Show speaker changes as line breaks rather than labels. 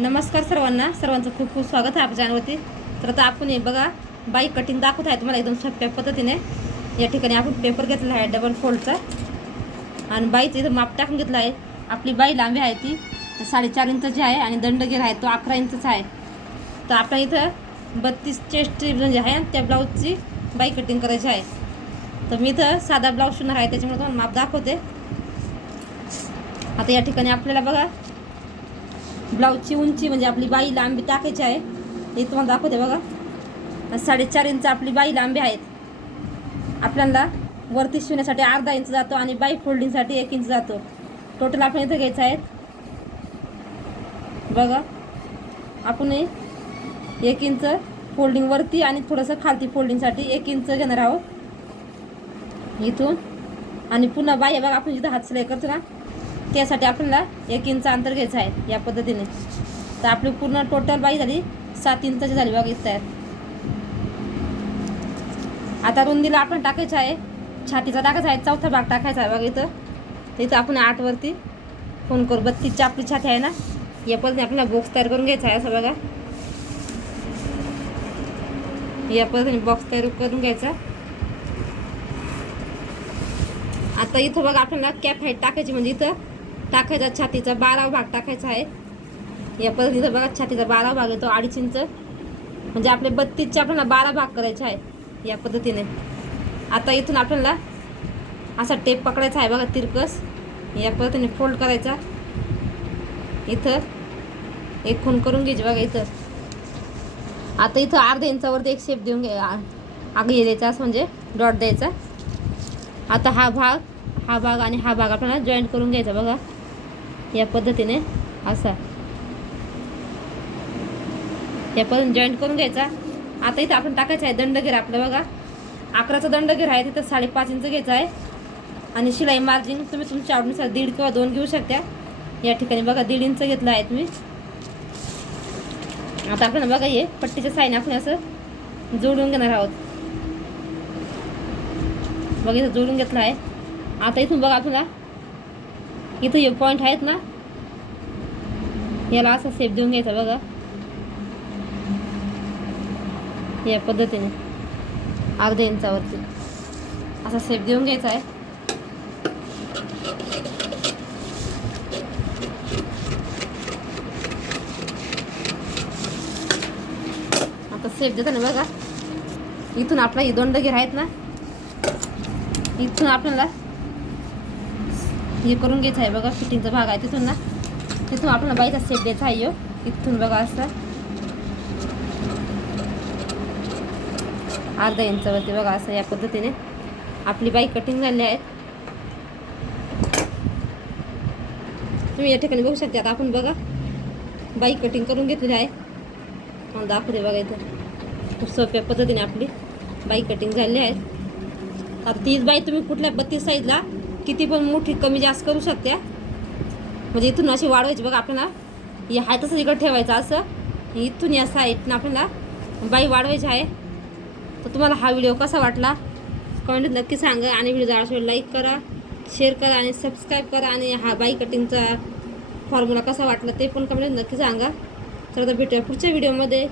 नमस्कार सर्वांना. सर्वांचं खूप खूप स्वागत आहे आपल्या चॅनलवरती तर आता आपण हे बघा बाई कटिंग दाखवत आहे तुम्हाला एकदम सोप्या पद्धतीने. या ठिकाणी आपण पेपर घेतला आहे डबल फोल्डचा आणि बाईचं इथं माप टाकून घेतलं आहे. आपली बाई लांबी आहे ती. साडेचार इंचाची आहे आणि दंडगीर आहे तो अकरा इंचचा आहे. तर आपल्या इथं बत्तीस चेस्ट म्हणजे आहे त्या ब्लाऊजची बाई कटिंग करायची आहे. तर मी इथं साधा ब्लाऊज शिवणार आहे त्याच्यामुळे तुम्हाला माप दाखवते. आता या ठिकाणी आपल्याला बघा ब्लाऊजची उंची म्हणजे आपली बाई लांबी टाकायची आहे. हे तुम्हाला दाखवते बघा. साडेचार इंच आपली बाई लांबी आहेत. आपल्याला वरती शिवण्यासाठी अर्धा इंच जातो आणि बाई फोल्डिंगसाठी एक इंच जातो. टोटल आपण इथं घ्यायचं आहे. बघा. आपण एक इंच फोल्डिंग वरती आणि थोडंसं खालती फोल्डिंगसाठी एक इंच घेणार आहोत. इथून. आणि पुन्हा बाई बघा आपण जिथं हात सिलाई करतो ना. त्यासाठी आपल्याला एक इंच अंतर घ्यायचं आहे या पद्धतीने. तर आपली पूर्ण टोटल बाई झाली सात इंचाची झाली बघा इथं. आहे आता रुंदीला आपण टाकायचं आहे. छातीचा टाकायचा आहे. चौथा भाग टाकायचा आहे बघा इथं. तर इथं आपण आठवरती फोन करू. बत्तीसची आपली छाती आहे ना या पद्धतीने आपल्याला बॉक्स तयार करून घ्यायचा आहे असं बघा. या पद्धतीने बॉक्स तयार करून घ्यायचा. आता इथं बघा आपल्याला कॅप हाईट टाकायची म्हणजे इथं टाकायचा छातीचा बारावा भाग टाकायचा आहे. या पद्धतीचा बघा छातीचा बारावा भाग येतो अडीच इंच. म्हणजे आपले बत्तीसचे आपल्याला बारा भाग करायचे आहे या पद्धतीने. आता इथून आपल्याला असा टेप पकडायचा आहे बघा तिरकस. या पद्धतीने फोल्ड करायचा. इथं एक खून करून घ्यायची बघा इथं. आता इथं अर्ध्या इंचावरती एक शेप देऊन घ्या आग हे द्यायचा असं म्हणजे डॉट द्यायचा. आता हा भाग हा भाग आणि हा भाग आपल्याला जॉईंट करून घ्यायचा बघा. या पद्धतीने असा. या पण जॉईंट करून घ्यायचा. आता इथं आपण टाकायचं आहे दंडगीर आपलं बघा. अकराचा दंडगीर आहे तिथं साडेपाच इंच घ्यायचा आहे. आणि शिलाई मार्जिन तुम्ही तुमच्या आवडीनुसार दीड किंवा दोन घेऊ शकता. या ठिकाणी बघा दीड इंच घेतलं आहे तुम्ही. आता आपण बघा हे पट्टीच्या साईन आपण असं जोडून घेणार आहोत. बघा इथं जोडून घेतलं आहे. आता इथून बघा आपल्याला इथं हे पॉईंट आहेत ना? याला असा सेप देऊन घ्यायचा बघा. या पद्धतीने. अर्ध्या इंचावरती. असा सेप देऊन घ्यायचा आहे. आता सेप देताना बघा. इथून आपला ही दोन डगेर आहेत ना? इथून आपल्याला हे करून घ्यायचं आहे बघा फिटिंगचा भाग आहे तिथून ना. तिथून आपल्याला बाईचा सेट द्यायचा आहे यो. इथून बघा असं. अर्धा इंचावरती बघा असं या पद्धतीने. आपली बाई कटिंग झाली आहेत तुम्ही या ठिकाणी बघू शकता आता आपण बघा. बाई कटिंग करून घेतलेली आहे. दाखवते बघा इथं. खूप सोप्या पद्धतीने आपली बाई कटिंग झालेली आहे. आता तीच बाई तुम्ही कुठल्या बत्तीस साईजला किती पण मोठी कमी जास्त करू शकते. म्हणजे इथून अशी वाढवायची बघा आपल्याला. हे हाय तसं इकडं ठेवायचं असं. इथून या साईडनं आपल्याला बाई वाढवायची आहे. तर तुम्हाला हा व्हिडिओ कसा वाटला? कमेंट नक्की सांगा आणि व्हिडिओ आवडला लाईक करा शेअर करा आणि सबस्क्राईब करा आणि हा बाई कटिंगचा फॉर्म्युला कसा वाटला ते पण कमेंट नक्की सांगा. तर आता भेटूया पुढच्या व्हिडिओमध्ये